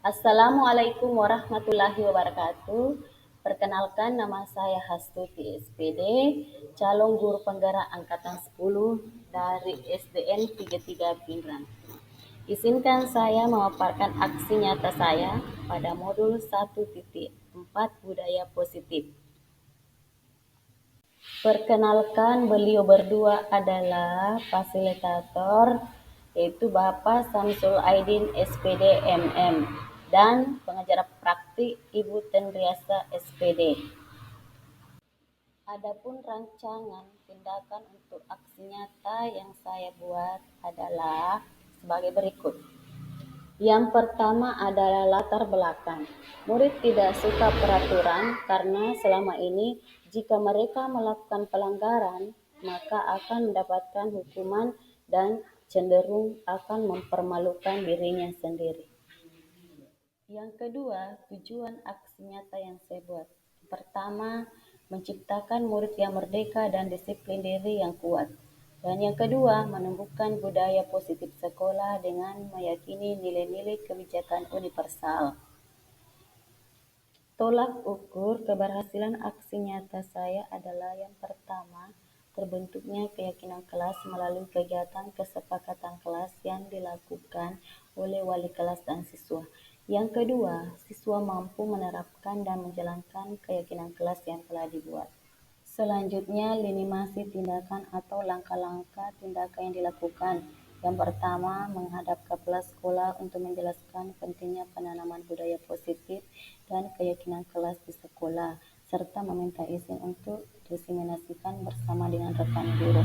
Assalamualaikum warahmatullahi wabarakatuh. Perkenalkan, nama saya Hastuti SPD, calon guru penggerak angkatan 10 dari SDN 33 Pinrang. Izinkan saya memaparkan aksi nyata saya pada modul 1.4 budaya positif. Perkenalkan, beliau berdua adalah fasilitator, yaitu Bapak Samsul Aidin SPD MM, dan pengajar praktik Ibu Tendriasa SPD. Adapun rancangan tindakan untuk aksi nyata yang saya buat adalah sebagai berikut. Yang pertama adalah latar belakang. Murid tidak suka peraturan karena selama ini jika mereka melakukan pelanggaran, maka akan mendapatkan hukuman dan cenderung akan mempermalukan dirinya sendiri. Yang kedua, tujuan aksi nyata yang saya buat. Pertama, menciptakan murid yang merdeka dan disiplin diri yang kuat. Dan yang kedua, menumbuhkan budaya positif sekolah dengan meyakini nilai-nilai kebijakan universal. Tolak ukur keberhasilan aksi nyata saya adalah yang pertama, terbentuknya keyakinan kelas melalui kegiatan kesepakatan kelas yang dilakukan oleh wali kelas dan siswa. Yang kedua, siswa mampu menerapkan dan menjalankan keyakinan kelas yang telah dibuat. Selanjutnya, lini masa tindakan atau langkah-langkah tindakan yang dilakukan. Yang pertama, menghadap kepala sekolah untuk menjelaskan pentingnya penanaman budaya positif dan keyakinan kelas di sekolah, serta meminta izin untuk diseminasikan bersama dengan rekan guru.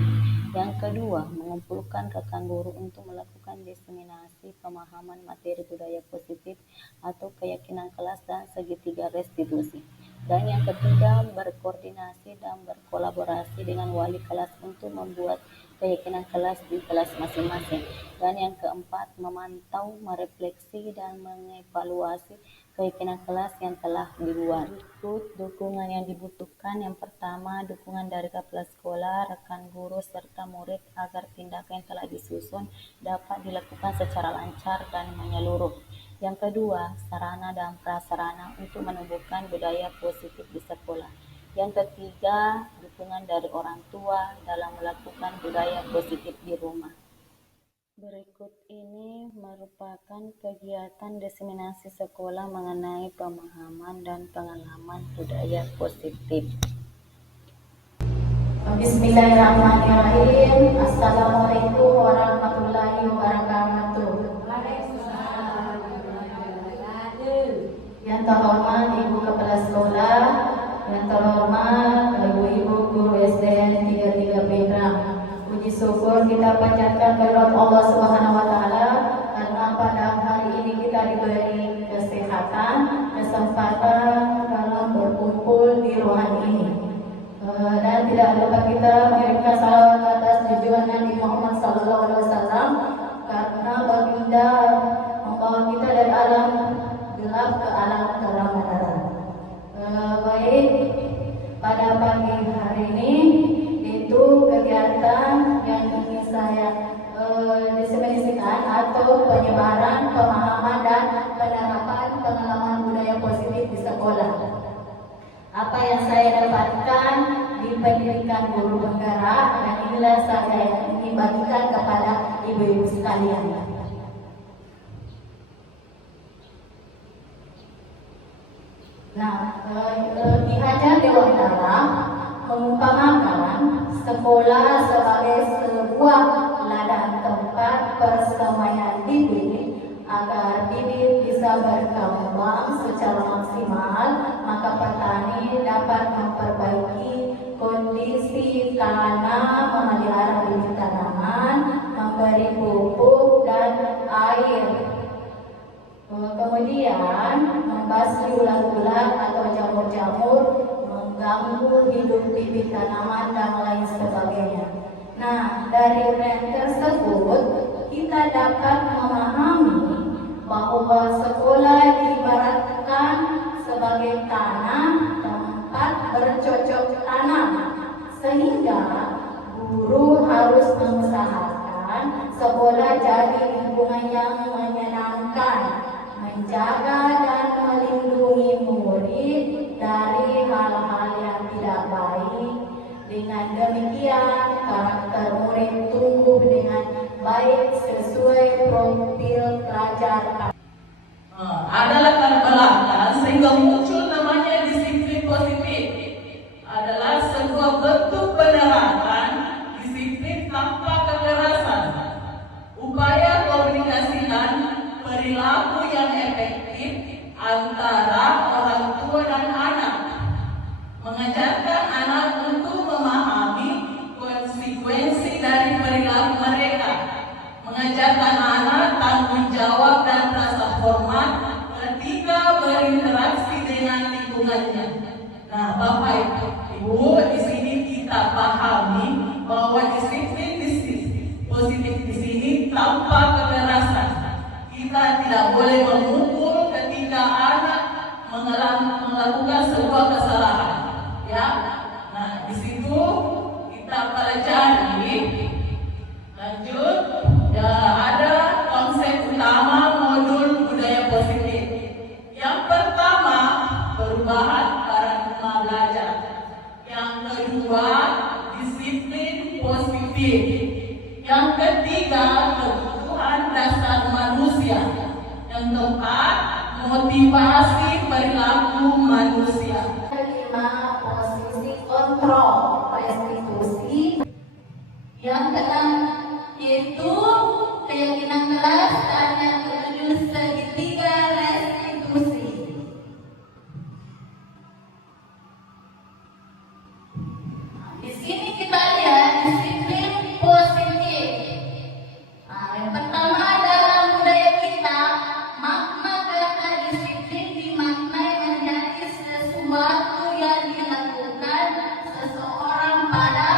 Yang kedua, mengumpulkan rekan guru untuk melakukan diseminasi pemahaman materi budaya positif atau keyakinan kelas dan segitiga restitusi. Dan yang ketiga, berkoordinasi dan berkolaborasi dengan wali kelas untuk membuat keyakinan kelas di kelas masing-masing. Dan yang keempat, memantau, merefleksi, dan mengevaluasi keyakinan kelas yang telah dibuat. Berikut dukungan yang dibutuhkan. Yang pertama, dukungan dari kepala sekolah, rekan guru, serta murid agar tindakan yang telah disusun dapat dilakukan secara lancar dan menyeluruh. Yang kedua, sarana dan prasarana untuk menumbuhkan budaya positif di sekolah. Yang ketiga, dukungan dari orang tua dalam melakukan budaya positif di rumah. Berikut ini merupakan kegiatan diseminasi sekolah mengenai pemahaman dan pengalaman budaya positif. Bismillahirrahmanirrahim. Assalamualaikum warahmatullahi wabarakatuh. Yang terhormat Ibu Kepala Sekolah, yang terhormat Ibu-Ibu Guru SDN 33 Pinrang. Puji syukur kita panjatkan kehadirat Allah Subhanahu wa taala karena pada hari ini kita diberi kesehatan, kesempatan dalam berkumpul di ruangan ini. Dan tidak lupa kita mengirimkan salawat atas junjungan Nabi Muhammad SAW karena baginda membawa kita dari alam gelap ke alam terang. Baik, pada pagi hari ini itu kegiatan yang ingin saya diseminasikan atau penyebaran pemahaman dan penerapan pengalaman budaya positif di sekolah. Apa yang saya dapatkan di pendidikan guru penggerak, dan inilah saya ingin bagikan kepada ibu-ibu sekalian. Nah, Ki Hajar Dewantara mengumpamakan sekolah sebagai sebuah ladang tempat persemaian bibit. Agar bibit bisa berkembang secara maksimal, maka petani dapat memperbaiki kondisi tanah, memelihara bibit tanaman, memberi pupuk dan air. Kemudian membasmi ulat-ulat atau jamur-jamur mengganggu hidup bibit tanaman dan lain sebagainya. Nah, dari uraian tersebut kita dapat memahami bahwa sekolah diibaratkan sebagai tanah tempat bercocok tanam, sehingga guru harus mengusahakan sekolah jadi lingkungan yang menyenangkan, menjaga menjaga dan melindungi murid dari hal-hal yang tidak baik. Dengan demikian, karakter murid tumbuh dengan baik sesuai profil pelajar. Ada latar belakang sehingga muncul namanya disiplin positif. Adalah sebuah bentuk penerapan disiplin tanpa kekerasan, upaya komunikasi dan perilaku yang efektif antara orang tua dan anak, mengajarkan anak untuk memahami konsekuensi dari perilaku mereka, mengajarkan anak tanggung jawab dan rasa hormat ketika berinteraksi dengan lingkungannya. Nah, Bapak Ibu, di sini kita pahami bahwa disiplin positif di sini tanpa kekerasan. Kita tidak boleh memukul ketika anak melakukan sebuah kesalahan. Ya, nah di situ kita pelajari. Lanjut, ya, ada konsep utama modul budaya positif. Yang pertama, perubahan paradigma belajar. Yang kedua, disiplin positif. Yang ketiga, kebutuhan dasar manusia. Yang keempat, motivasi perilaku manusia. Kelima, posisi kontrol restitusi. Yang keenam, yaitu keyakinan kelas, dan yang ketujuh, segitiga restitusi. Di sini kita lihat disiplin positif. Nah, yang pertama, dalam budaya kita, makna kata disiplin dimaknai menjadi sesuatu yang dilakukan seseorang pada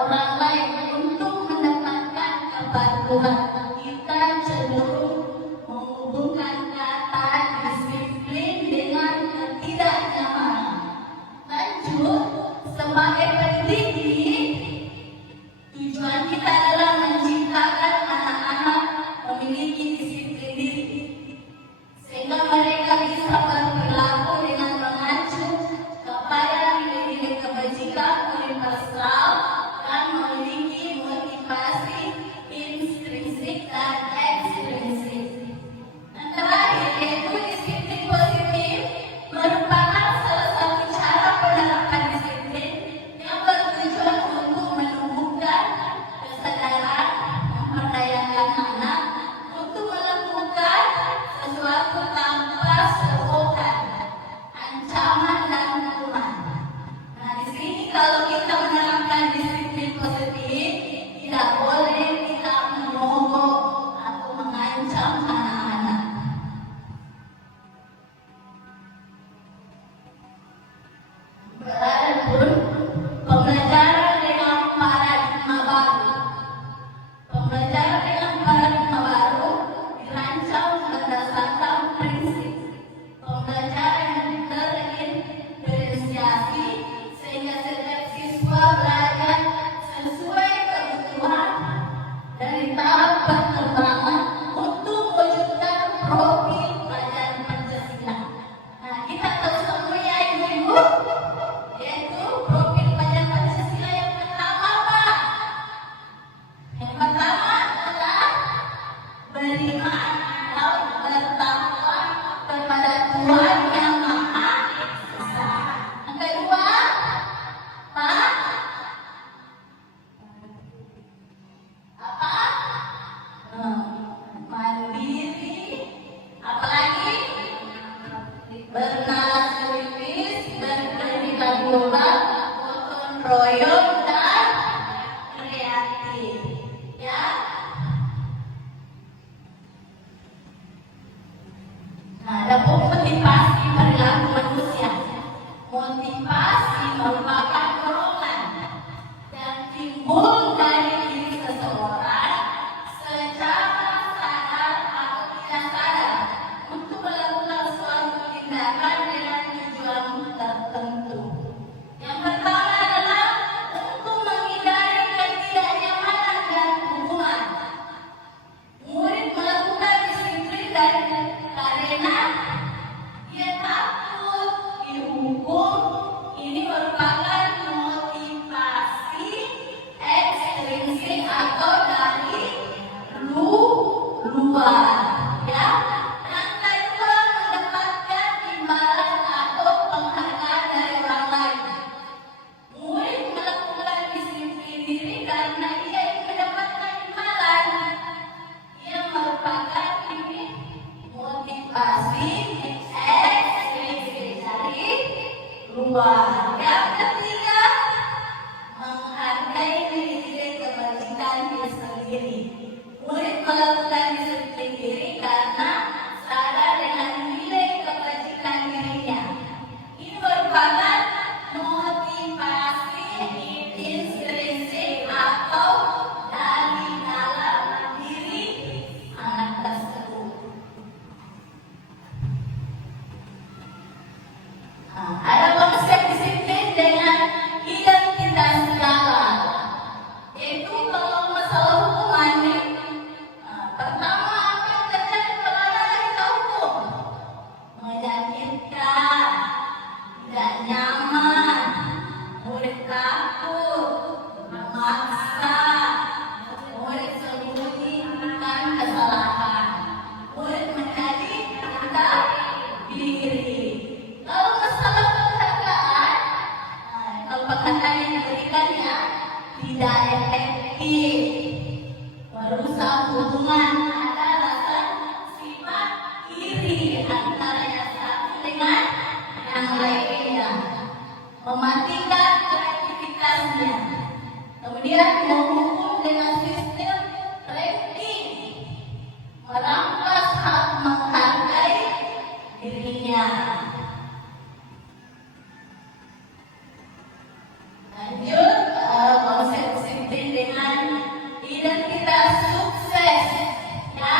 orang lain untuk mendapatkan kepatuhan. Kita cenderung menghubungkan kata disiplin dengan ketidaknyamanan. Lanjut, sebagai pendidik, tujuan kita adalah menciptakan anak-anak memiliki disiplin diri, sehingga mereka bisa berperilaku dengan mengacu kepada nilai-nilai kebajikan universal dan memiliki motivasi intrinsik dan ekstrinsik. Dan terakhir, yaitu disiplin positif merupakan salah satu cara penerapan disiplin yang bertujuan untuk menumbuhkan kesadaran, memperdayakan anak untuk melakukan sesuatu tanpa sebutan, ancaman dan hukuman. Nah, di sini kalau kita menerapkan disiplin positif, tidak boleh kita menyogok atau mengancam anak-anak. Berapun pembelajaran dengan paradigma baru. Pembelajaran dengan paradigma baru dirancang berdasarkan prinsip pembelajaran yang terintegrasi, sehingga setiap siswa belajar sesuai kebutuhan dari tahap perkembangan untuk mewujudkan profil pelajaran Pancasila. Nah, kita tahu semua ya Ibu-Ibu, yaitu profil pelajaran Pancasila yang pertama apa? Yang pertama adalah beriman atau bertakwa kepada Tuhan yang Maha Esa. Yang kedua, apa? Mandiri. Apalagi? Bernasibis, berpendidikan global, gotong royong, dan kreatif. Ya. Nah, ada motivasi perilaku manusia. Motivasi merupakan dorongan dan timbul dari diri seseorang secara sadar atau tidak sadar untuk melakukan suatu tindakan dengan tujuan tertentu. Yang pertama adalah untuk menghindari ketidaknyamanan dan hukuman. Murid melakukan disiplin karena motivasi X dari luar. Yang ketiga, menghargai nilai kebajikan diri sendiri. Murid melakukan disiplin diri karena sadar dengan nilai kebajikan dirinya. Ini merupakan motivasi intrinsik atau dari dalam diri anak tersebut. Ada konsep disiplin dengan identitas skala. Itu kalau masalah hukuman nih, pertama apa yang terjadi pada kita hukum? Menyakitkan, tidak nyaman, murid takut, memaksa, murid sembunyikan kesalahan, murid menjadi rendah diri. Kalau masalah penghargaan, kalau penghargaan yang diberikannya tidak efektif, merusak hubungan, ada rasa sifat iri antara yang satu dengan yang lainnya, mematikan kreativitasnya, kemudian menghukum dengan sistem ranking, merampas hak menghargai dirinya. Lanjut, konsep disiplin dengan identitas sukses, ya,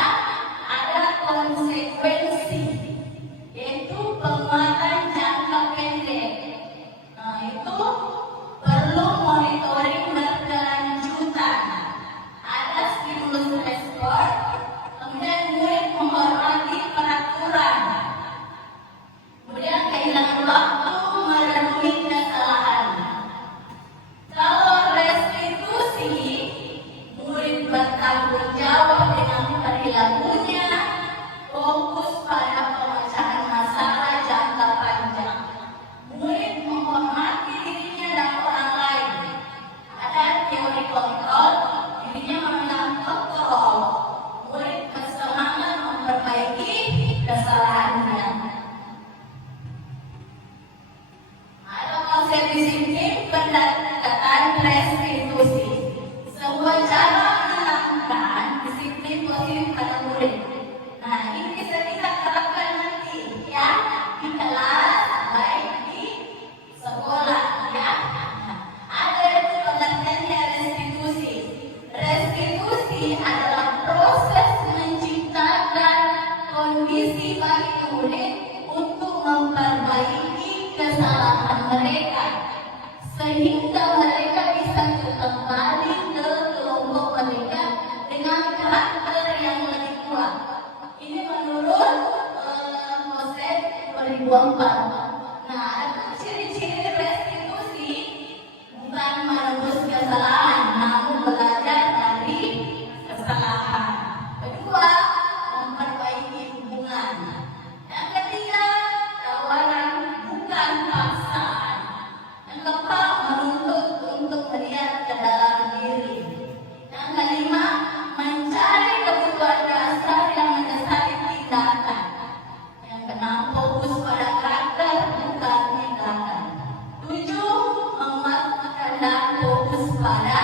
ada konsekuensi, yaitu penguatan jangka pendek. Nah, itu perlu monitoring berkelanjutan, ada stimulus respon, kemudian murid menghormati peraturan, kemudian kehilangan waktu merenungi kesalahan. Kalau restitusi, murid bertanggung jawab dengan perilakunya, fokus pada pemecahan masalah jangka panjang. Murid menghormati dirinya dan orang lain. Ada teori kontrol, dirinya mengenal kontrol. Murid bersemangat memperbaiki kesalahannya. Ada konsep disiplin pendekatan restitusi, sebuah cara menanamkan disiplin positif pada murid. Nah, ini bisa kita terapkan nanti, ya, di kelas, baik di sekolah, ya. Ada itu pengertiannya restitusi. Restitusi adalah proses menciptakan kondisi bagi murid untuk memperbaiki kesalahan mereka, sehingga mereka bisa kembali ke kelompok mereka dengan karakter yang lebih kuat. Ini menurut konsep 2004. Nah, ada ciri-ciri restitusi, bukan menebus kesalahan, namun belajar dari kesalahan. Kedua, memperbaiki hubungan. Yang ketiga, tawaran bukan paksaan. Yang keempat, menuntut untuk melihat ke dalam diri. Yang kelima, mencari kebutuhan dasar yang mendasari tindakan. Yang keenam, fokus pada karakter bukan tindakan. 7, mematangkan dan fokus pada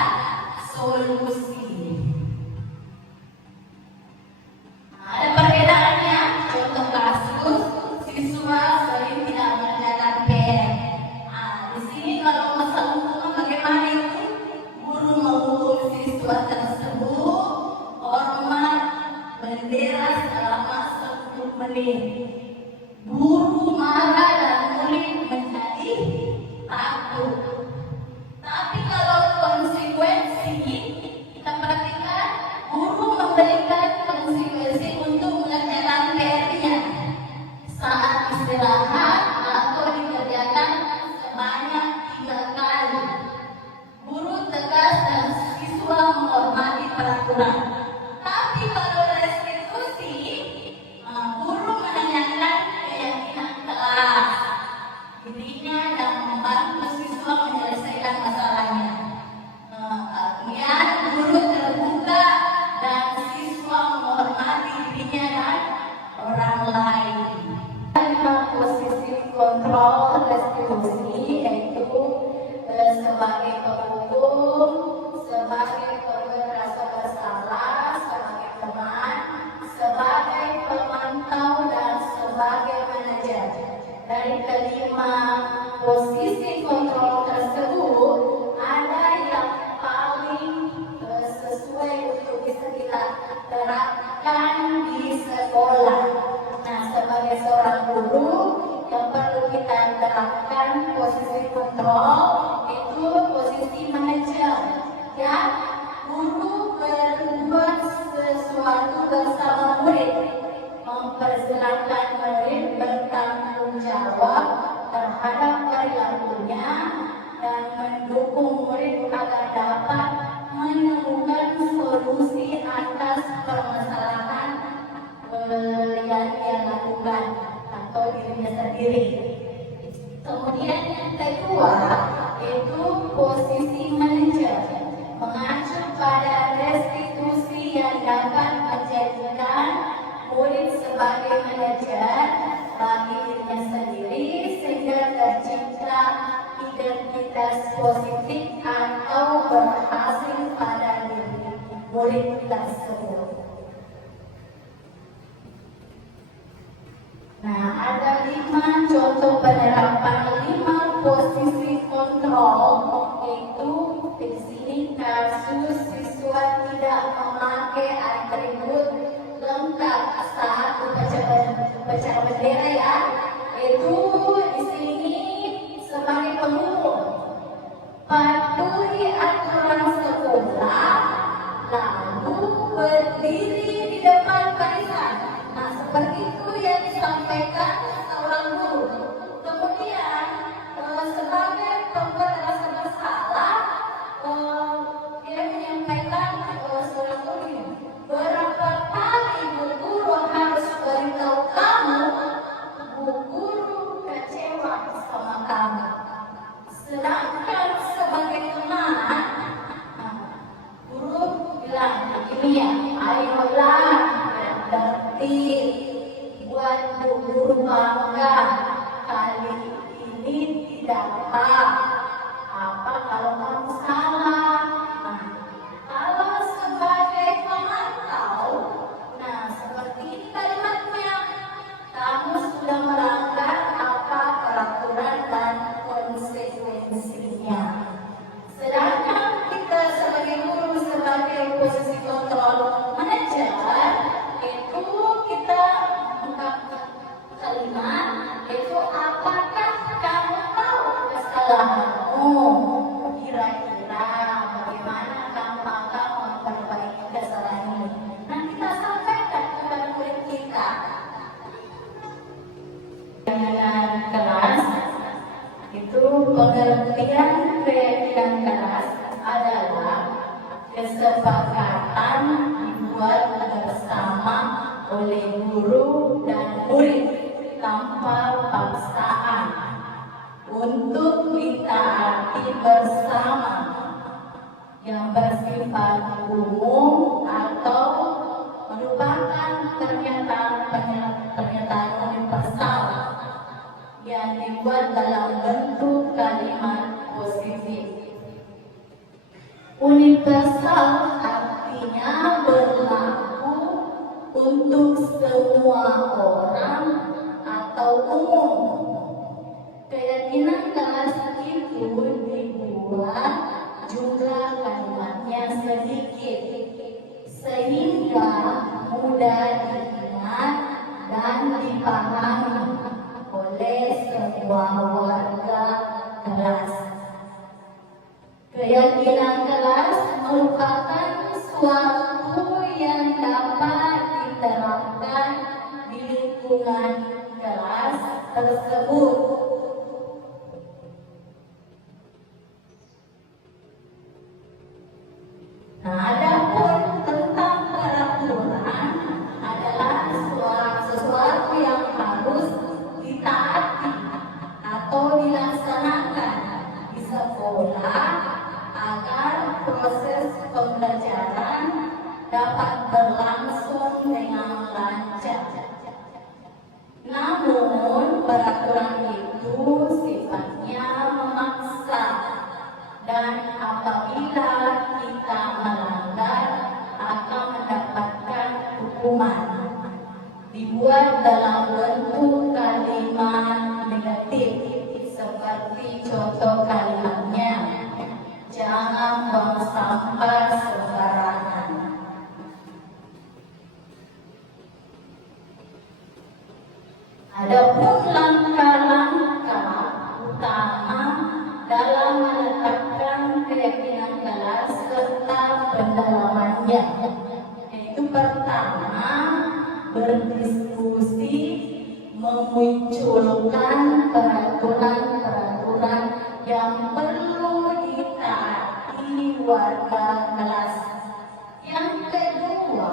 solusi. Ada perbedaannya. Contoh kasus, siswa sering tidak mengerjakan PR. Di sini kalau masalah hukuman bagaimana itu? Guru menghukum siswa tersebut hormat bendera selama 10 menit. Guru marah dan murid menjadi takut. Tapi kalau konsekuensi, kita perhatikan, guru memberikan konsekuensi untuk mengerjakan PR-nya saat istirahat atau dikerjakan sebanyak 3 kali. Guru tegas dan siswa menghormati peraturan. Tapi kalau restitusi, guru menanyakan keyakinan kelas dirinya dan membantu siswa menyelesaikan masalahnya. Kemudian guru terbuka dan siswa menghormati dirinya dan orang lain. kontrol restitusi, yaitu sebagai penghukum, sebagai pembuat rasa bersalah, sebagai teman, sebagai pemantau, dan sebagai manajer. Dari kelima posisi kontrol tersebut, ada yang paling sesuai untuk bisa kita terapkan di sekolah. Nah, sebagai seorang guru yang perlu kita terapkan posisi kontrol itu posisi manajer, ya. Guru berbuat sesuatu bersama murid, mempersilahkan murid bertanggung jawab terhadap perilakunya dan mendukung murid agar dapat menemukan solusi atas permasalahan yang dia lakukan atau dirinya sendiri. Kemudian yang kedua itu posisi manajer, mengacu pada restitusi yang dapat menjadikan murid sebagai manajer bagi dirinya sendiri sehingga tercipta identitas positif atau berhasil pada diri murid tersebut. Nah, ada 5 contoh penerapan 5 posisi kontrol, itu di sini kasus siswa tidak memakai atribut lengkap saat upacara bendera, ya. Itu di sini sebagai pengumum, patuhi aturan sekolah, lalu berdiri di depan barisan. Nah, seperti itu yang disampaikan seorang guru. Kemudian sebagai pembuat rasa bersalah, dia menyampaikan seorang guru ini, berapa kali bu guru harus beritahu kamu, bu guru kecewa sama kamu. Sedangkan sebagai teman, guru bilang begini, ya, ayolah tertib, buat bu guru bangga, kali ini tidak apa kalau kamu salah. Nah, kalau sebagai pemantau, nah seperti ini kalimatnya, kamu sudah melanggar apa peraturan dan konsekuensinya. Sedangkan kita sebagai guru, sebagai posisi kontrol manajer, itu kita buka kalimat itu, apakah kamu tahu kesalahanmu? Kira-kira bagaimana kamu akan memperbaiki kesalahan ini? Nah, kita sampaikan kepada murid kita. Keyakinan kelas itu, pengertian keyakinan kelas adalah kesepakatan dibuat bersama oleh guru dan murid tanpa paksaan untuk ditaati bersama, yang bersifat umum atau merupakan pernyataan universal yang dibuat dalam bentuk kalimat positif. Universal artinya berlaku untuk semua orang atau umum. Keyakinan kelas itu dibuat jumlah kalimatnya sedikit sehingga mudah diingat dan dipahami oleh semua warga kelas. Keyakinan kelas merupakan suatu yang dapat diterapkan di lingkungan kelas tersebut. Nah, adapun tentang peraturan adalah sesuatu yang harus ditaati atau dilaksanakan di sekolah agar proses pembelajaran dapat berlangsung dengan lancar. Namun peraturan itu dalam bentuk kalimat negatif seperti contoh kalimatnya, jangan buang sampah sembarangan. Adapun langkah-langkah utama dalam menetapkan keyakinan kelas serta pendalamannya, yaitu pertama, berdiskusi, memunculkan peraturan-peraturan yang perlu ditaati warga kelas. Yang kedua,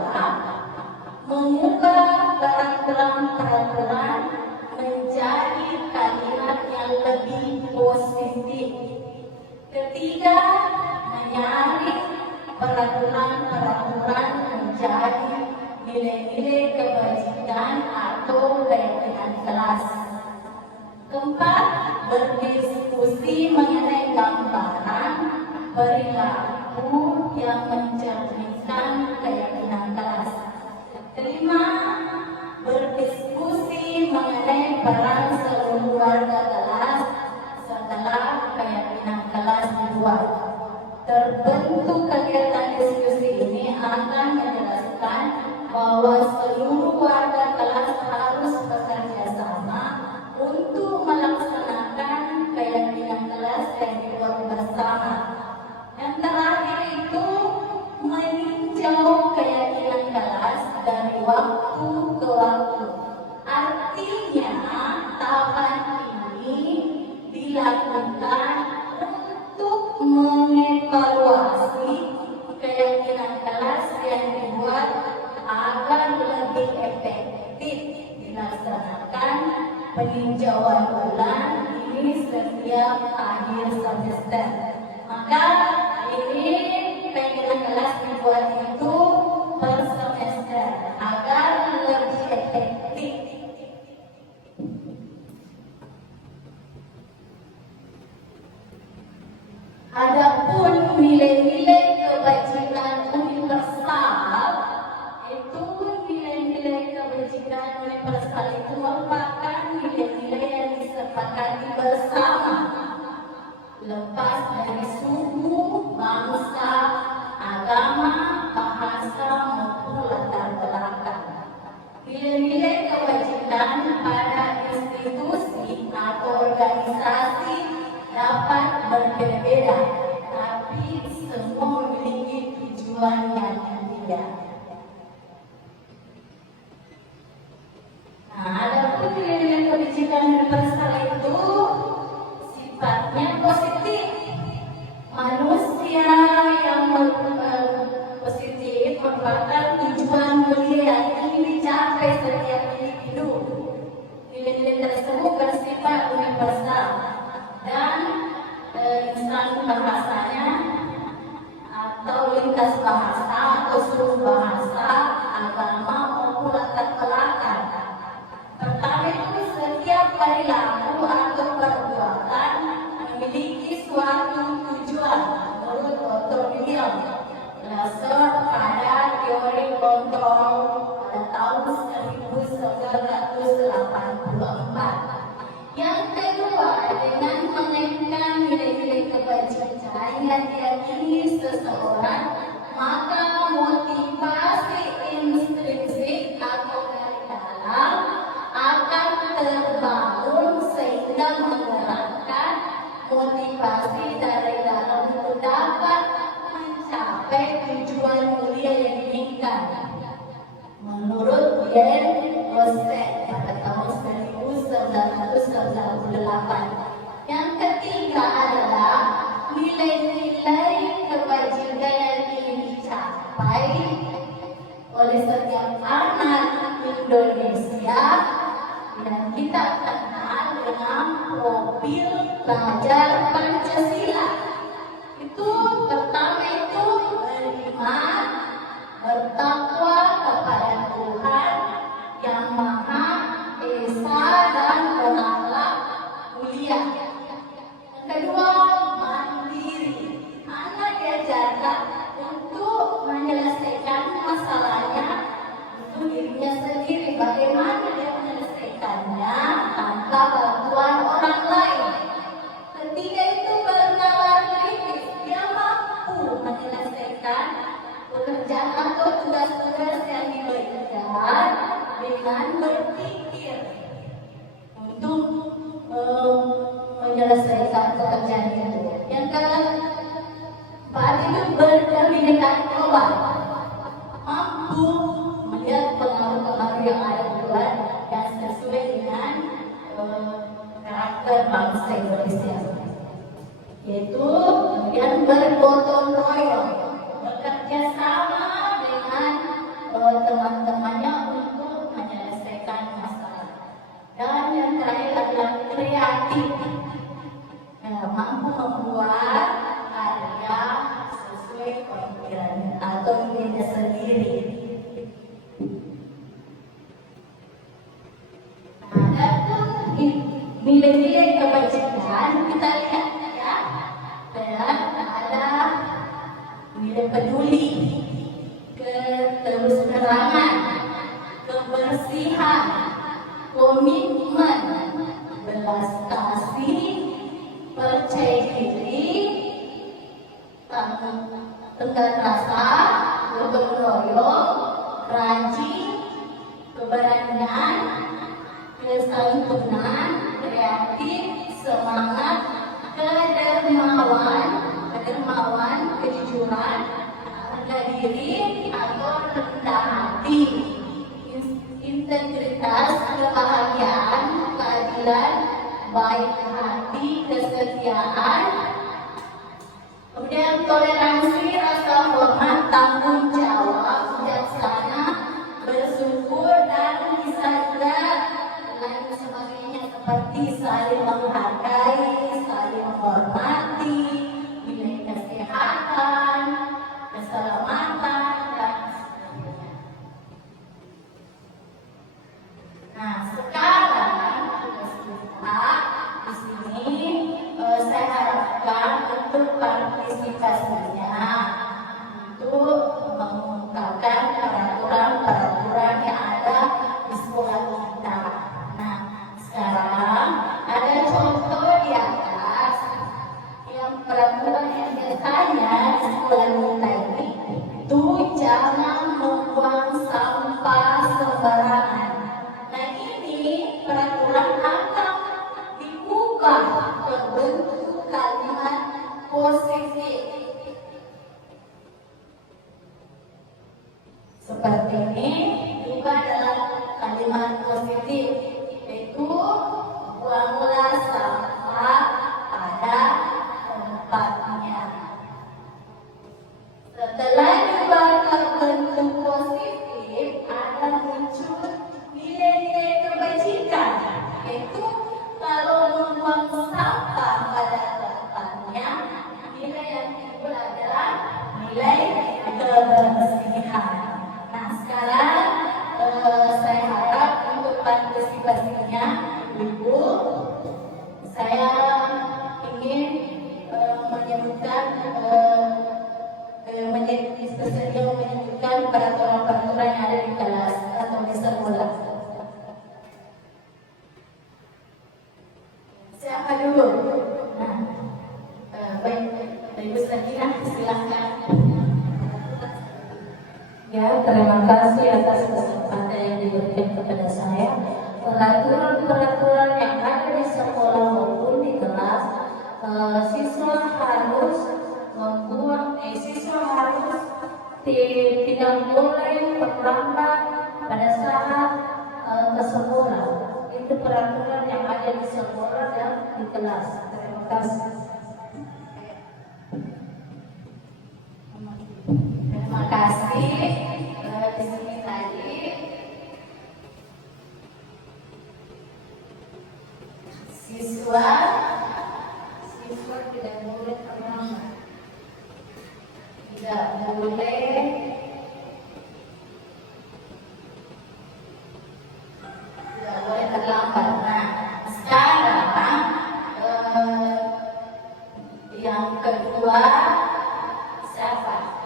mengubah peraturan-peraturan menjadi kalimat yang lebih positif. Ketiga, menyaring peraturan-peraturan menjadi nilai-nilai kebajikan atau keyakinan kelas. Keempat, berdiskusi mengenai gambaran perilaku yang mencerminkan keyakinan kelas. Kelima, berdiskusi mengenai peran seluruh warga kelas setelah keyakinan kelas dibuat. Terbentuk kegiatan diskusi ini akan menjelaskan bahwa seluruh warga kelas harus bekerja sama untuk melaksanakan keyakinan kelas yang dibuat bersama. Yang terakhir itu meninjau keyakinan kelas dari waktu ke waktu. Artinya tahapan ini dilakukan untuk mengevaluasi keyakinan kelas yang dibuat agar lebih efektif dilaksanakan peninjauan ulang ini setiap akhir semester. Maka ini keyakinan kelas dibuat itu per semester agar lebih efektif. Adapun nilai-nilai kebajikan universal, itu nilai-nilai kebajikan universal itu merupakan nilai-nilai yang disepakati bersama, lepas dari suku, bangsa, agama, bahasa maupun latar belakang. Nilai-nilai kebajikan pada institusi atau organisasi dapat berbeda-beda, tapi semua memiliki tujuan yang berbeda. Nah, adapun nilai-nilai kebajikan universal itu sifatnya positif. Manusia yang positif merupakan tujuan mulia yang ingin dicapai setiap individu. Nilai-nilai tersebut bersifat universal dan insan bahasanya atau lintas bahasa atau suku bahasa, agama maupun latar belakang. Pertama itu setiap perilaku atau perbuatan memiliki suatu tujuan menurut Otto William berdasar pada teori kontrol pada tahun 1984. Yang kedua, dengan menaikkan nilai-nilai kebajikan yang diyakini seseorang, maka motivasi intrinsik atau dari dalam akan terbangun sehingga menggerakkan motivasi dari dalam itu dapat mencapai tujuan mulia yang diinginkan. Menurut Yen Rosset pada tahun 1998. Yang ketiga adalah nilai-nilai kebajikan yang ingin dicapai oleh setiap anak Indonesia yang kita kenal dengan profil pelajar Pancasila. Itu pertama itu beriman, bertakwa kepada Tuhan yang Maha Esa dan berakhlak mulia. Yang kedua, mandiri. Anak diajarkan untuk menyelesaikan masalahnya untuk dirinya sendiri. Bagaimana dia karakter bangsa Indonesia, yaitu yang bergotong royong, bekerja sama dengan teman-temannya untuk menyelesaikan masalah. Dan yang terakhir adalah kreatif, mampu membuat karya sesuai pemikiran atau idenya sendiri. Nilai-nilai kebajikan kita lihat ya, dan ada nilai peduli, keterus-terangan, kebersihan, komitmen, belas kasih, percaya diri, tenggat rasa, gotong royong, rajin, keberanian, kesantunan, kreatif, semangat, kedermawan, kejujuran, harga diri atau rendah hati, integritas, kebahagiaan, keadilan, baik hati, kesetiaan, kemudian toleransi, rasa hormat, tanggung jawab, bijaksana, bersyukur, dan bisa juga lain sebagainya seperti saling menghargai, saling menghormati, nilai kesehatan, keselamatan, dan sebagainya. Nah, sekarang kita di sini saya harapkan untuk partisipasinya untuk mengungkapkan peraturan-peraturan yang ada di sekolah kita. Nah, sekarang ada contoh di atas yang peraturan yang biasanya di sekolah kita ini itu jangan membuang sampah sembarangan. Nah, ini peraturan akan dibuka berbentuk kalimat positif seperti ini. Juga dalam kalimat positif, yaitu buanglah sampah pada tempatnya. Setelah diubah bentuk positif, akan muncul nilai-nilai kebajikan, yaitu kalau membuang sampah pada tempatnya, nilai yang timbul adalah nilai kebersihan. Nah, sekarang saya harap untuk partisipasinya Ibu, saya ingin menyebutkan peraturan-peraturan yang ada di kelas atau di sekolah. Siapa dulu? Nah, baik, Ibu Sakina, silakan. Ya, terima kasih atas kesempatan yang diberikan kepada saya. Peraturan-peraturan yang ada di sekolah maupun di kelas, siswa harus tidak boleh terlambat pada saat ke sekolah. Itu peraturan yang ada di sekolah dan di kelas. Terima kasih. Terima kasih. Di sini tadi siswa tidak boleh terlambat, tidak boleh terlambat. Nah, sekarang yang kedua siapa?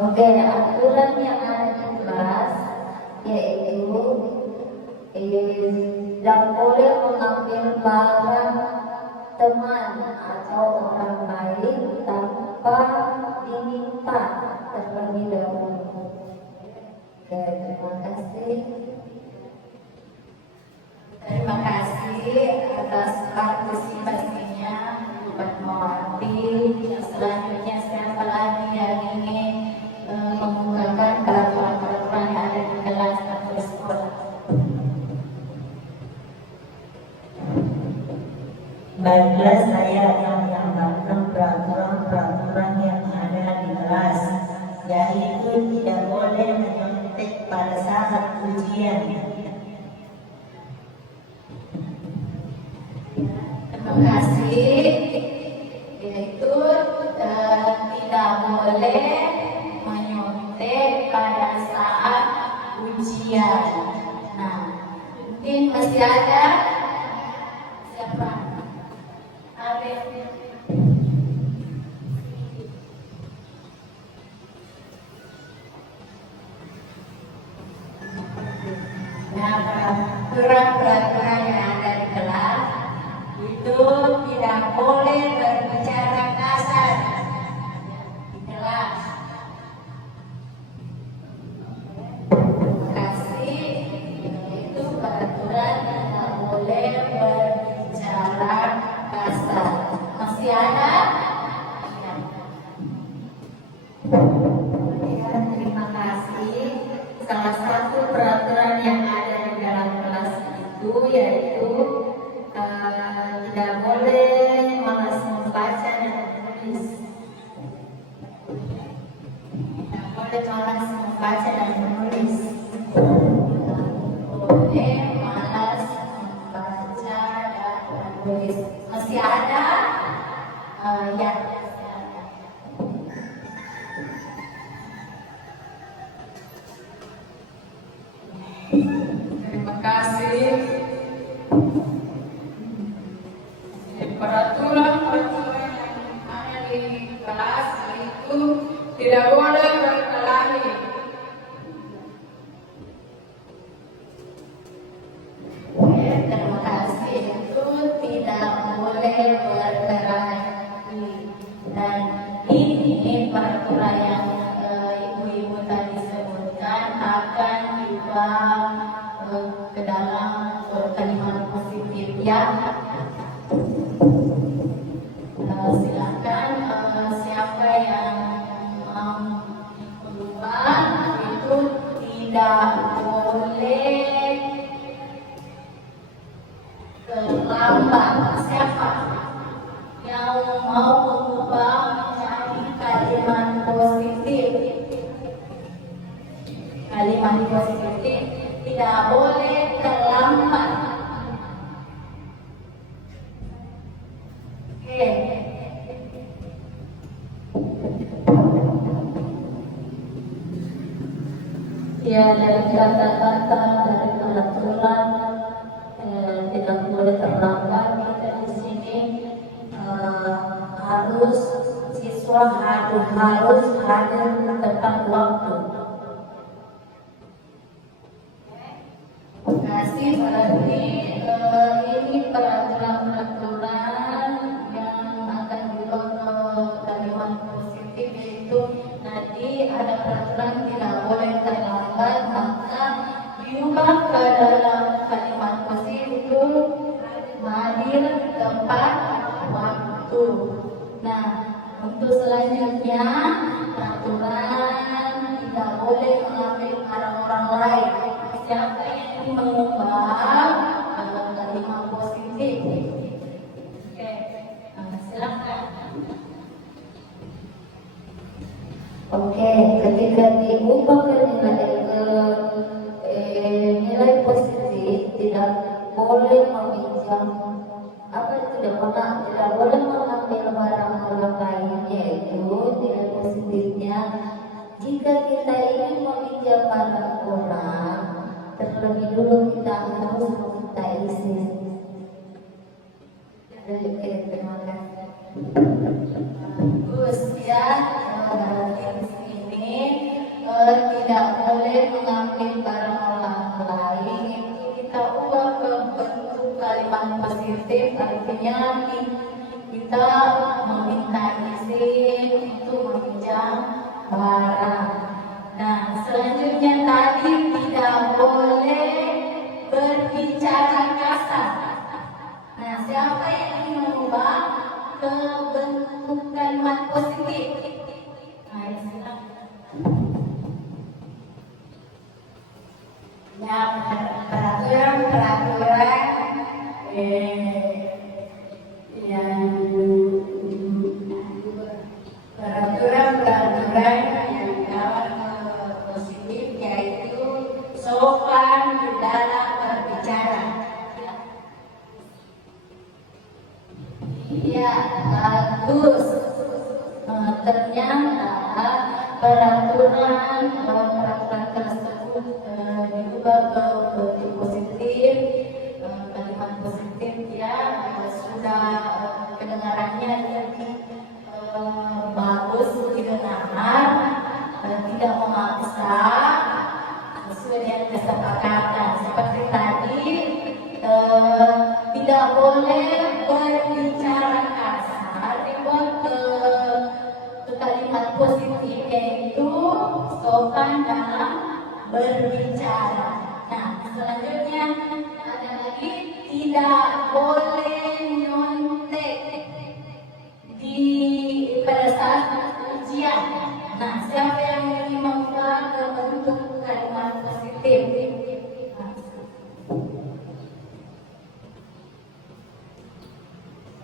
Oke, aturan yang ada di kelas yaitu tidak boleh mengambil barang teman atau orang lain tanpa diminta terlebih dahulu. Oke, terima kasih. Terima kasih atas partisipasinya Pak Mawati. Selanjutnya siapa lagi yang ingin mengungkapkan peraturan-peraturan yang ada di kelas atau sekolah? Baiklah, saya akan menambahkan peraturan-peraturan yang ada di kelas, yaitu tidak boleh menyontek pada saat ujian. Terima kasih. Yaitu tidak boleh menyontek pada saat ujian. Nah, mungkin masih ada siapa? Ada. Nah, peraturan yang ada di kelas itu tidak boleh berbicara kasar di kelas. Terima kasih. Itu peraturan tidak boleh berbicara kasar. Masih ada? Ya, terima kasih. Salah satu peraturan yang ada di dalam kelas itu yaitu tidak boleh malas membaca dan menulis. Tidak boleh malas membaca dan menulis. Boleh malas membaca dan menulis. Masih ada? Ya. Terima kasih. Peraturan-peraturan yang ada di kelas itu tidak boleh berkelahi. Terima kasih. Itu tidak boleh berkelahi. Dan ini peraturan yang ibu-ibu tadi sebutkan akan juga ke dalam kalimat positif ya. Silakan siapa yang mau berubah itu tidak boleh terlambat. Siapa yang mau berubah menjadi kalimat positif? Kalimat positif tidak boleh terlambat. Oke. Ya, dari kata-kata dari peraturan tidak boleh terlambat. Kita di sini harus siswa harus hadir tepat waktu. Terima kasih. Berarti ini peraturan-peraturan yang akan dibawa ke kalimat positif, yaitu nanti ada peraturan tidak boleh terlambat, maka diubah ke dalam kalimat positif itu hadir tepat waktu. Nah, untuk selanjutnya peraturan tidak boleh mengambil barang orang lain. Siapa yang ingin mengubah kalimat positif? Oke, silakan. Oke, ketika diubah ke nilai positif, tidak boleh meminjam tidak boleh mengambil barang orang lain, yaitu nilai positifnya jika kita ingin meminjam barang orang, terlebih dulu kita harus meminta izin. Oke, terima kasih. Bagus ya. Berarti di sini tidak boleh mengambil barang orang lain. Itu kita ubah ke bentuk kalimat positif, artinya kita meminta izin untuk meminjam barang. Nah, selanjutnya tadi yang peraturan-peraturan yang peraturan-peraturan yang kawan positif, yaitu sopan di dalam berbicara. Ya, bagus. Ternyata peraturan tersebut diubah ke positif, kalimat positif ya, sudah kedengarannya lebih bagus didengar, tidak memaksa, sesuai dengan kesepakatan. Seperti tadi, tidak boleh berbicara kasar, dibuat ke kalimat positif, yaitu sopan dalam berbicara. Nah, selanjutnya ada lagi, tidak boleh nyontek pada saat ujian. Nah, siapa yang ingin membuat bentuk kalimat positif?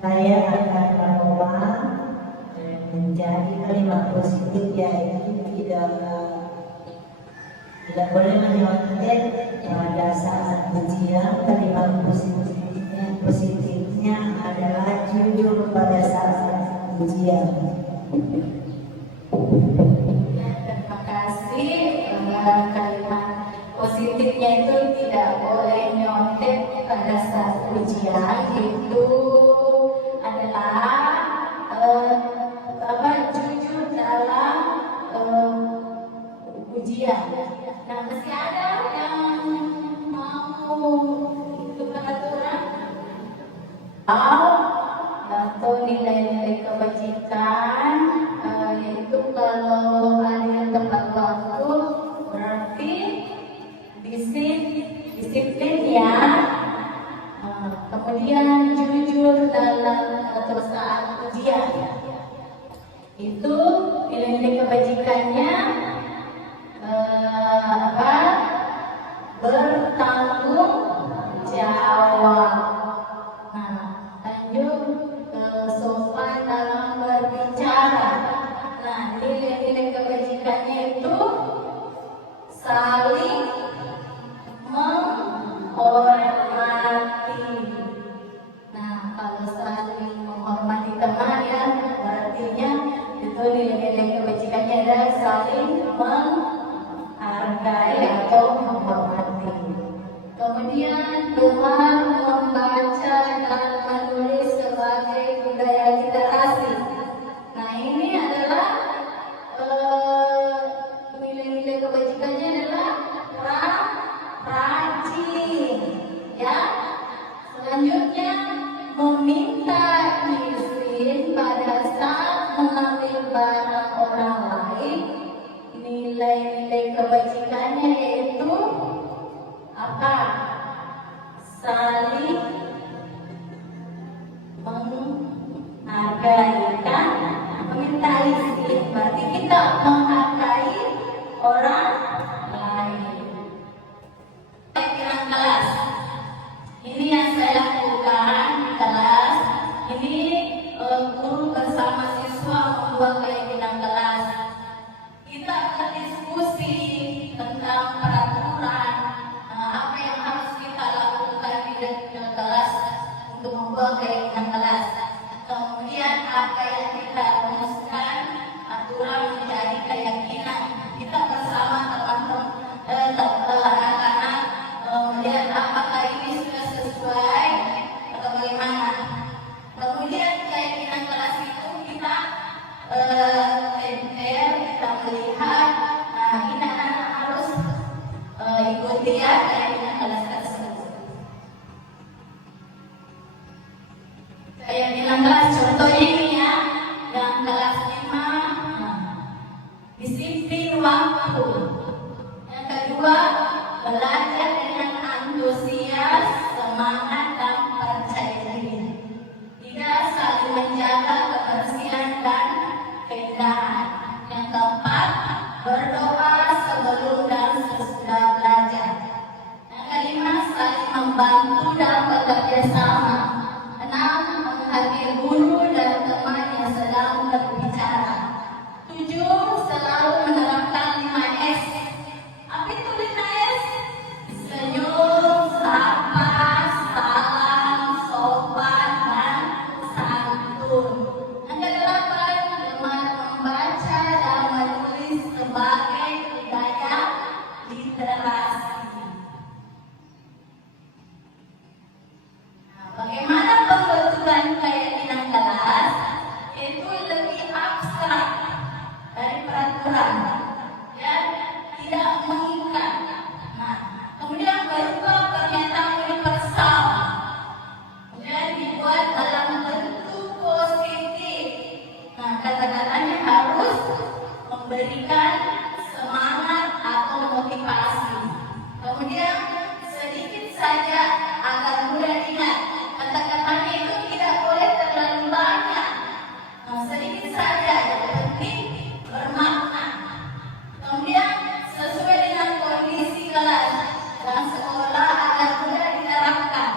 Saya akan mengubah menjadi kalimat positif, yaitu tidak boleh menyontek pada saat ujian. Kalimat positifnya adalah jujur pada saat ujian. Terima kasih. Kalimat positifnya itu tidak boleh nyontek pada saat ujian, itu adalah jujur dalam ujian. Nah, masih ada yang mau itu peraturan atau nilai-nilai kebajikan, yaitu kalau ada tepat waktu berarti disiplin ya. Kemudian jujur dalam atau saat ujian, itu nilai-nilai kebajikannya bertanggung jawab. Nah, lanjut ke sopan dalam berbicara. Nah, nilai-nilai kebajikannya itu saling menghormati. Nah, kalau saling menghormati teman ya, artinya itu nilai-nilai kebajikannya adalah saling menghargai atau menghormati. Kemudian gemar membaca dan menulis sebagai budaya literasi. Nah, ini adalah nilai-nilai kebajikannya adalah rajin ya. Selanjutnya, meminta izin pada saat mengambil barang orang lain. Nilai-nilai kebajikannya yaitu apa? Saling menghargai kan? Meminta izin berarti kita menghargai orang lain. Pimpinan kelas, ini yang saya lakukan di kelas. Ini guru bersama siswa membuat keyakinan kelas. Kita berdiskusi tentang peraturan, apa yang harus kita lakukan di kelas untuk membuat keyakinan kelas. Kemudian apa yang kita rumuskan, aturan menjadi keyakinan. Kita bersama teman-teman anak-anak melihat apakah ini sudah sesuai atau bagaimana. Kemudian keyakinan kelas itu kita tempel, kita melihat, nah ini anak-anak harus ikuti ya keyakinan kelas tersebut. Keyakinan kelas contohnya ini ya, yang kelas 5, disiplin waktu. Yang kedua, belajar dengan antusias, semangat dan percaya diri. Tidak, saling menjaga kebersihan dan keindahan. Yang keempat, berdoa sebelum dan sesudah belajar. dan sekolah agar mudah diterapkan.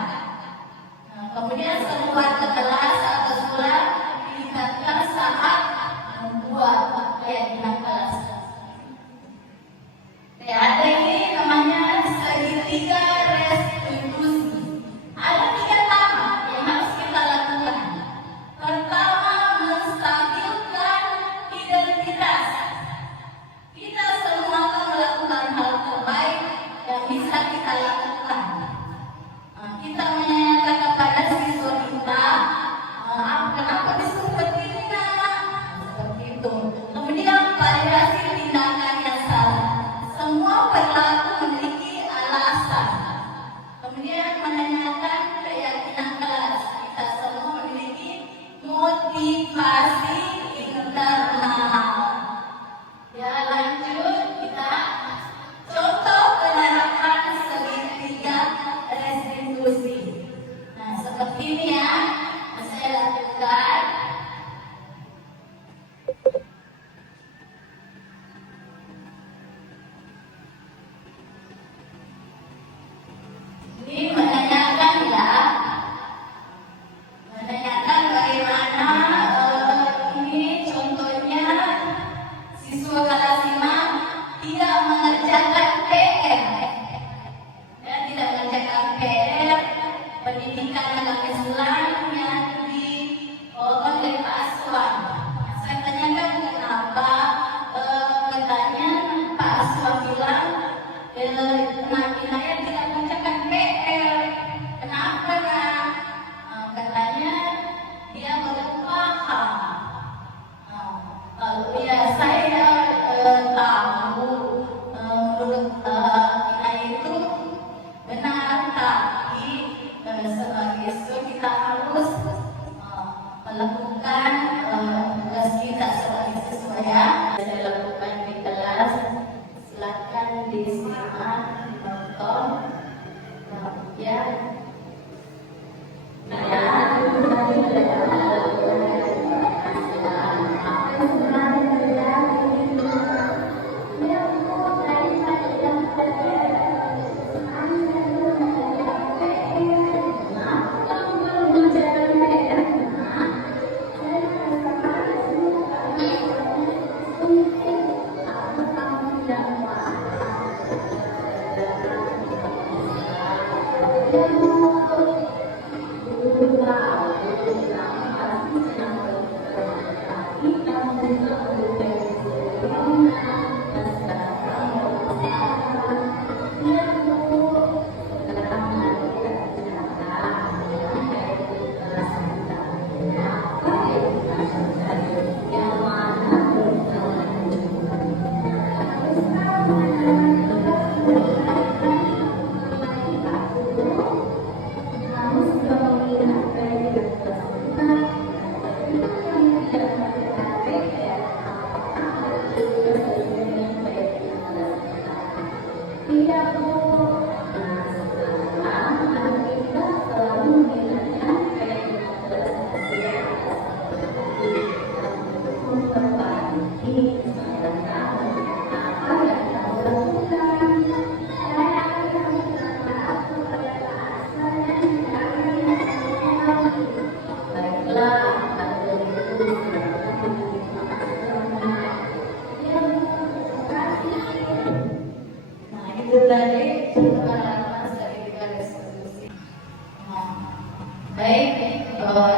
Nah, kemudian semua kelas atau sekolah dilibatkan saat membuat keyakinan kelas. Ada ini namanya segitiga restitusi. Ada 3 tahap yang harus kita lakukan. Pertama, menstabilkan identitas. Kita semua akan melakukan hal terbaik yang bisa kita lakukan. Kita menanyakan kepada siswa kita, kenapa disuruh begini nak? Seperti itu. Kemudian validasi tindakan yang salah. Semua perilaku memiliki alasan. Kemudian menanyakan keyakinan kelas. Kita semua memiliki motivasi internal. Ya, lanjut kita contoh penerapan segitiga restitusi. Nah, seperti ini ya, saya lakukan. Ini menanyakan ya, menanyakan bagaimana ini contohnya siswa kelas 5 tidak mengerjakan PR. Ya, tidak mengerjakan PR pendidikan agama Islam yang oleh Pak Aswan. Saya tanyakan kenapa, katanya Pak Aswan bilang Nabilah tidak mengerjakan PR. Kenapa ya? Katanya dia belum paham. Lalu ya saya tahu menurut kita itu benar, tapi sebagai siswa kita harus melakukan tugas kita sebagai siswa ya. Saya lakukan di kelas, silakan disimak, ditonton ya.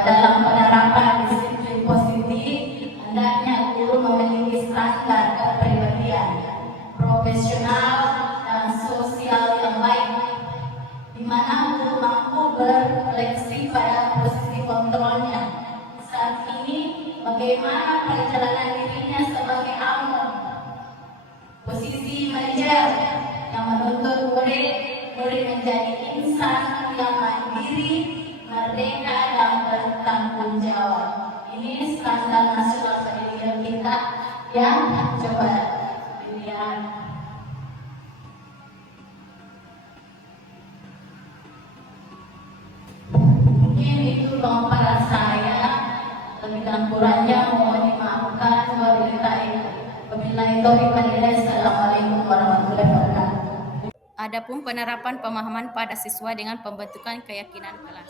Dalam penerapan disiplin positif, hendaknya guru memiliki standar kepribadian profesional dan sosial yang baik, di mana guru mampu berfleksi pada posisi kontrolnya. Saat ini, bagaimana perjalanan dirinya sebagai alumni, posisi manajer yang menuntut murid menjadi insan yang mandiri, merdeka dan bertanggung jawab. Ini standar nasional pendidikan kita yang coba dilihat. Mungkin itu pemaparan saya, lebih dan kurangnya mohon dimaafkan. Wabillahi taufiq wal hidayah. Assalamualaikum warahmatullahi wabarakatuh. Adapun penerapan pemahaman pada siswa dengan pembentukan keyakinan kelas.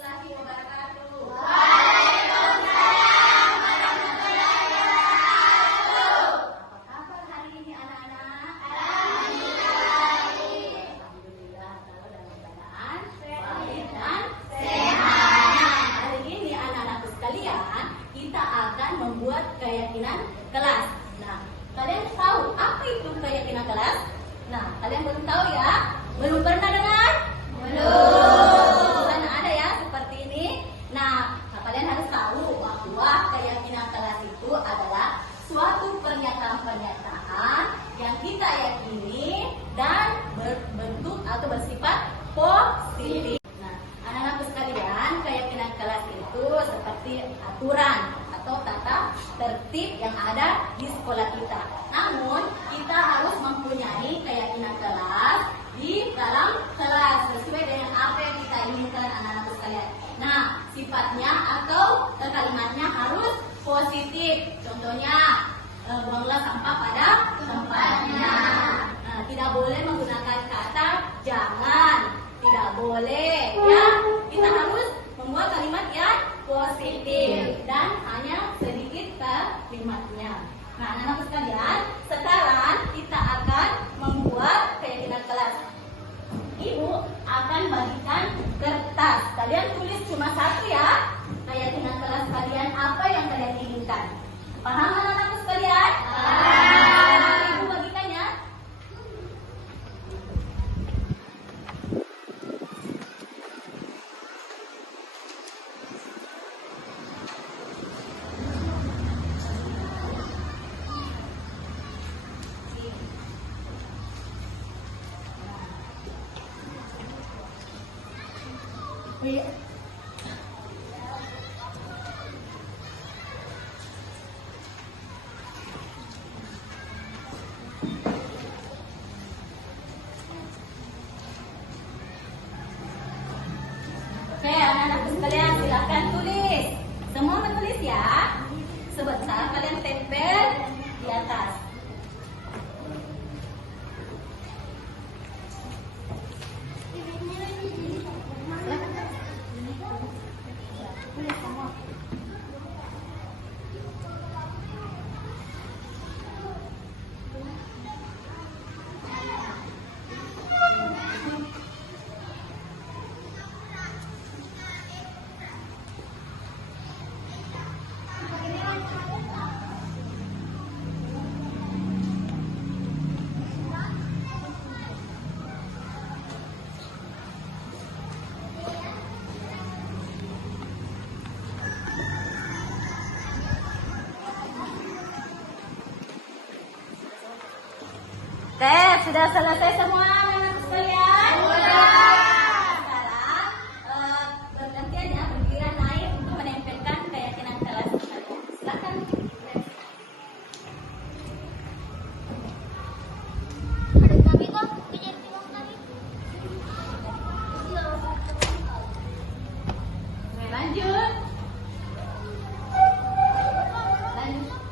Membuat keyakinan kelas. Nah, kalian tahu apa itu keyakinan kelas? Nah, kalian belum tahu ya? Belum pernah dengar? Belum. Karena ada ya seperti ini. Nah, kalian harus tahu bahwa keyakinan kelas itu adalah suatu pernyataan-pernyataan yang kita yakini dan berbentuk atau bersifat positif. Nah, anak-anakku sekalian, keyakinan kelas itu seperti aturan atau tata tertib yang ada di sekolah kita. Namun, kita harus mempunyai keyakinan kelas di dalam kelas sesuai dengan apa yang kita inginkan anak-anak sekalian. Nah, sifatnya atau kalimatnya harus positif. Contohnya, buanglah sampah pada tempatnya. Nah, tidak boleh menggunakan kata jangan. Tidak boleh, ya. Kita harus membuat kalimat yang positif dan hanya sedikit kalimatnya. Nah, anak-anak sekalian, sekarang kita akan membuat keyakinan kelas. Ibu akan bagikan kertas. Kalian tulis cuma satu ya. Keyakinan kelas kalian apa yang kalian inginkan. Paham anak-anak sekalian? Paham. Ibu bagikan ya. Iya. Oke, anak-anak sekalian silakan tulis. Semua menulis ya. Sebentar kalian tempel di atas. Oke, sudah selesai semua anak-anak sekalian? Sekarang bergantian ya, bergiliran naik untuk menempelkan keyakinan kelas kalian. Silakan. Oke, lanjut. Lanjut.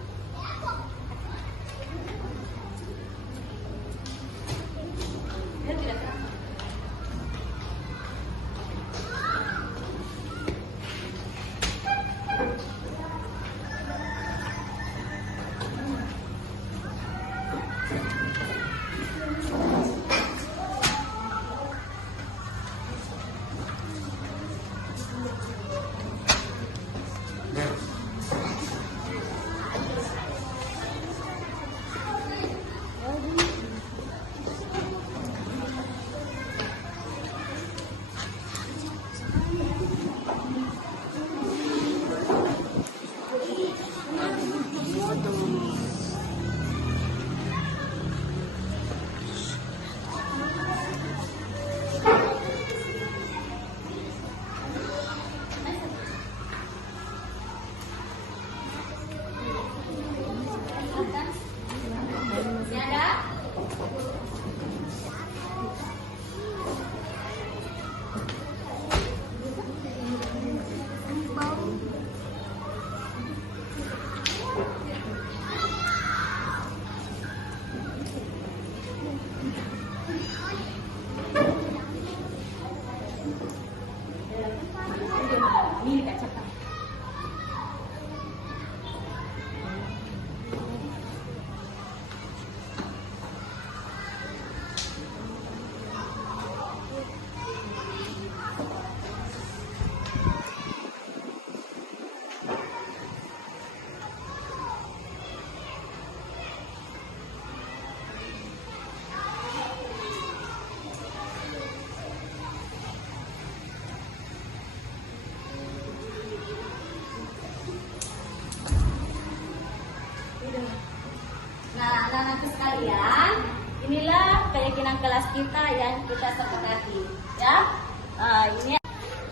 sekalian, inilah keyakinan kelas kita yang kita sepakati, ya.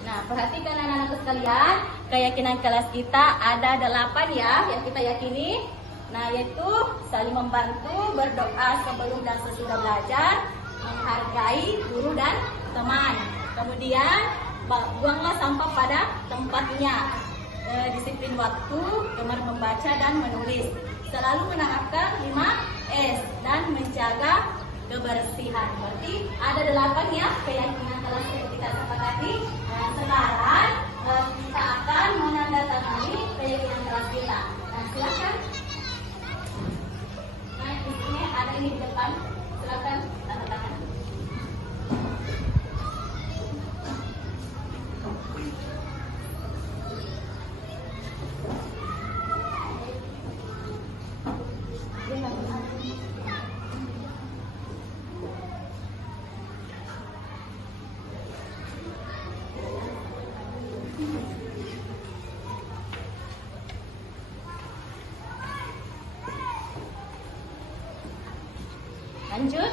Nah, perhatikan anak-anakku sekalian, keyakinan kelas kita ada 8 ya yang kita yakini. Nah, yaitu saling membantu, berdoa sebelum dan sesudah belajar, menghargai guru dan teman. Kemudian buanglah sampah pada tempatnya. Disiplin waktu, gemar membaca dan menulis. Selalu menerapkan 5S dan menjaga kebersihan. Berarti ada 8 ya keyakinan kelas yang kita sepakati. Dan sekarang kita akan menandatangani keyakinan kelas kita. Nah, silakan. Nah, di sini ada ini di depan. Silakan tanda tangan. Lanjut.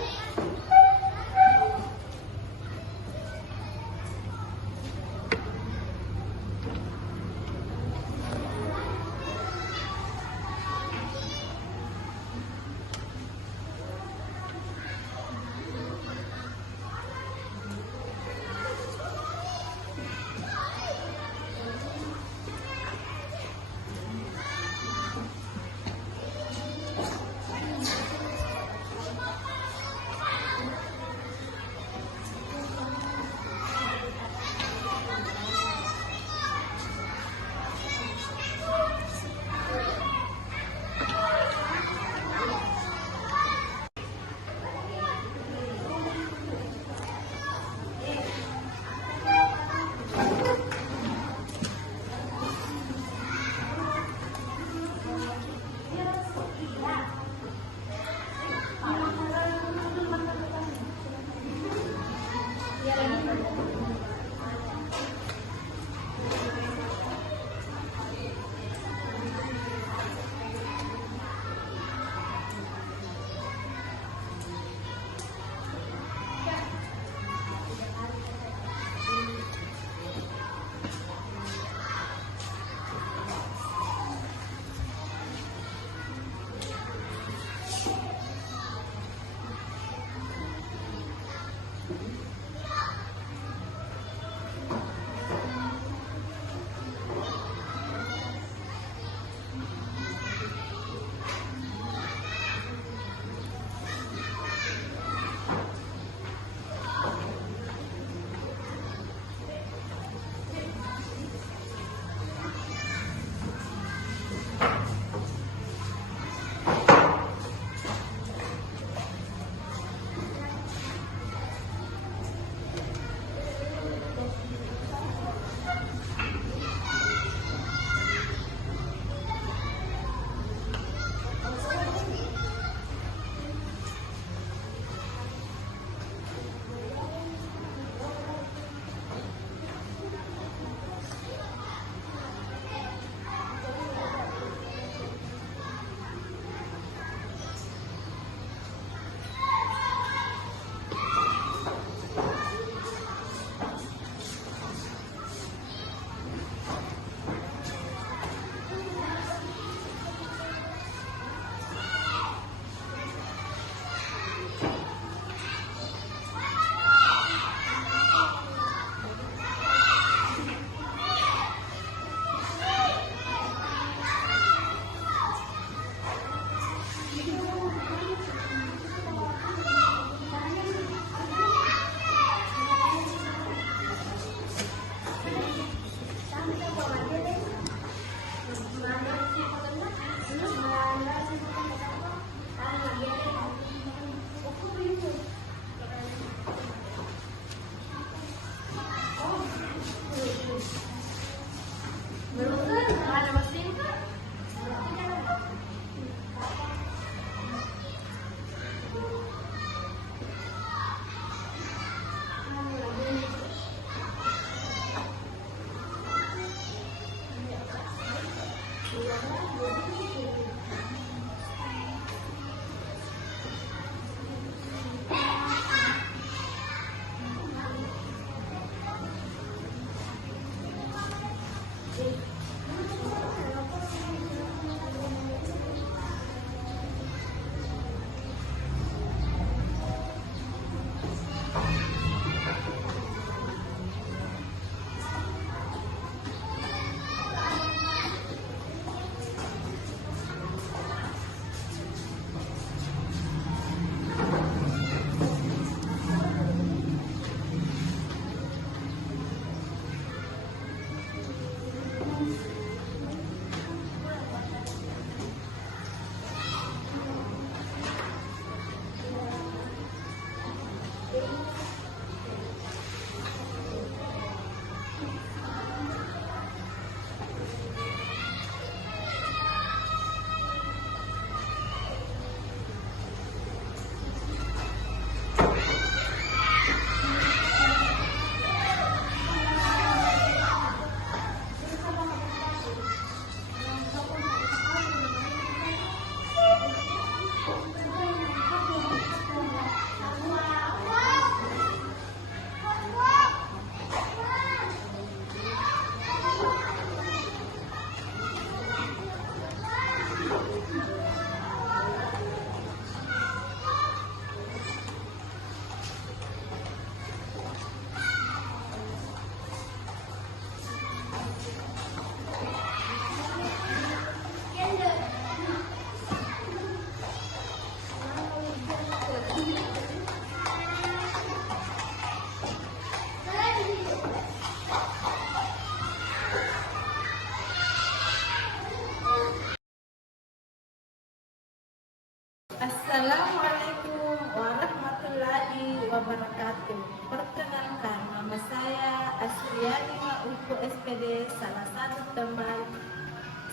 SPD, salah satu teman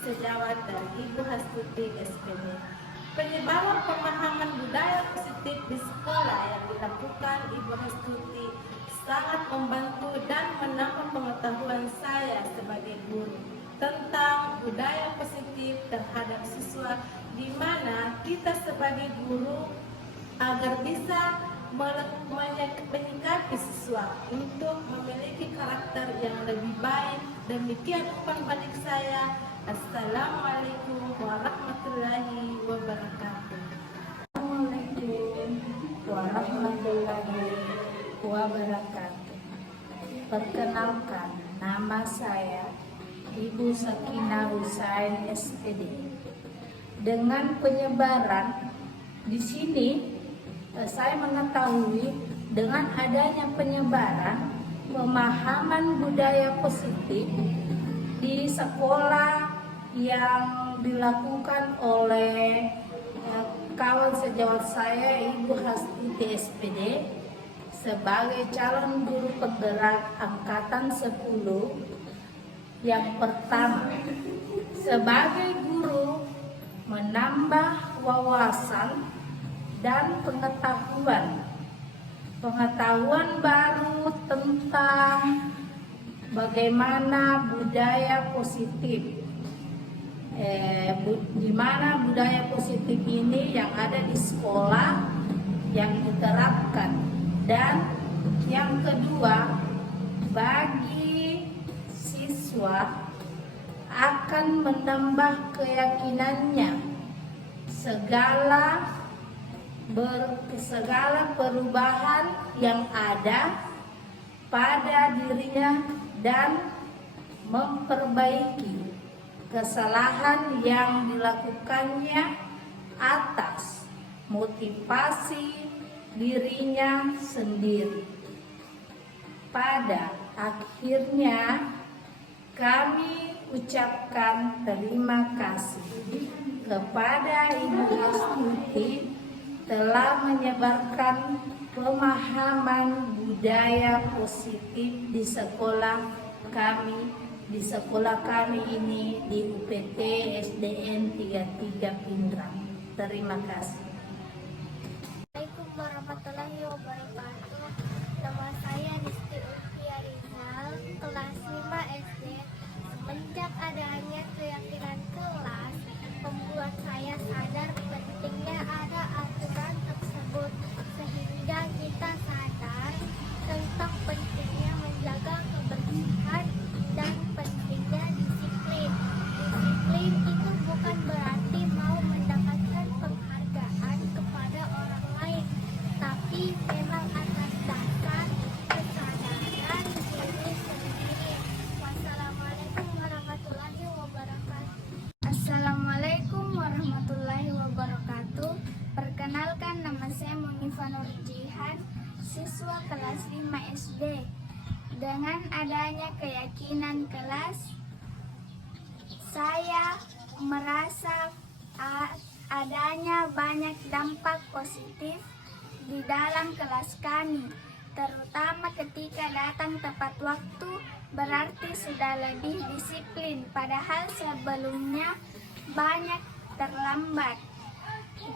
sejawat dari Ibu Hastuti SPD. Penyebaran pemahaman budaya positif di sekolah yang dilakukan Ibu Hastuti sangat membantu dan menambah pengetahuan saya sebagai guru tentang budaya positif terhadap siswa, di mana kita sebagai guru agar bisa menyikapi siswa untuk memiliki karakter yang lebih baik. Demikian umpan balik saya. Assalamualaikum warahmatullahi wabarakatuh. Assalamualaikum warahmatullahi wabarakatuh. Perkenalkan, nama saya Ibu Sakinah Husain SPD. Dengan penyebaran di sini, saya mengetahui dengan adanya penyebaran pemahaman budaya positif di sekolah yang dilakukan oleh kawan sejawat saya Ibu Hastuti SPD sebagai calon guru penggerak angkatan 10 yang pertama. Sebagai guru menambah wawasan dan pengetahuan baru tentang bagaimana budaya positif, di mana budaya positif ini yang ada di sekolah yang diterapkan. Dan yang kedua, bagi siswa akan menambah keyakinannya segala perubahan yang ada pada dirinya dan memperbaiki kesalahan yang dilakukannya atas motivasi dirinya sendiri. Pada akhirnya kami ucapkan terima kasih kepada Ibu Hastuti telah menyebarkan pemahaman budaya positif di sekolah kami ini di UPT SDN 33 Pindrang. Terima kasih. Assalamualaikum warahmatullahi wabarakatuh. Nama saya Rizky Ulfia Rizal, kelas 5 SD. Semenjak adanya keyakinan kelas, membuat saya sadar pentingnya ada aturan tersebut, sehingga kita sadar tentang pentingnya menjaga kebersihan dan pentingnya disiplin. Disiplin itu bukan berarti mau mendapatkan penghargaan kepada orang lain, tapi memang atas dasar kesadaran diri sendiri. Wassalamualaikum warahmatullahi wabarakatuh. Assalamualaikum warahmatullahi wabarakatuh. Perkenalkan, nama saya Munifa Nurjihan, siswa kelas 5 SD. Dengan adanya keyakinan kelas, saya merasa adanya banyak dampak positif di dalam kelas kami, terutama ketika datang tepat waktu, berarti sudah lebih disiplin, padahal sebelumnya banyak terlambat.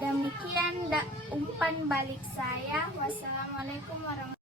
Demikian umpan balik saya. Wassalamualaikum warahmatullahi wabarakatuh.